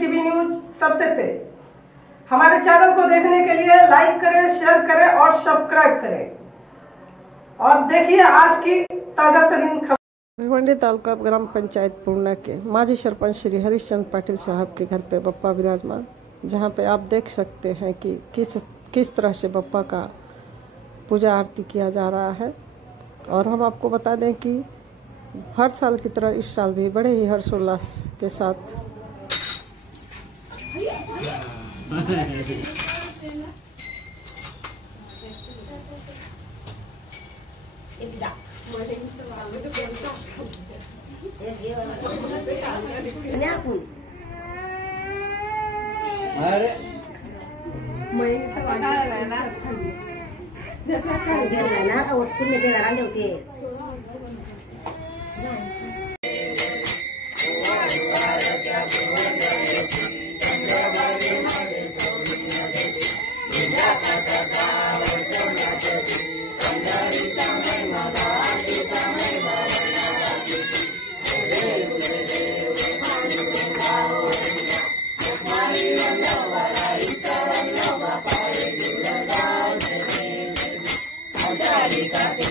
TV news सबसे तेज। हमारे चैनल को देखने के लिए लाइक करें, शेयर करें और सब्सक्राइब करें और देखिए आज की ताजा तरीन खबर। भिवंडी तालुका ग्राम पंचायत पूर्णा के माजी सरपंच श्री हरिश्चंद्र पाटिल साहब के घर पे बप्पा विराजमान, जहां पे आप देख सकते हैं कि किस तरह से बप्पा का पूजा आरती किया जा रहा है। और हम आपको बता दें कि हर साल की तरह इस साल भी बड़े ही हर्षोल्लास के साथ America.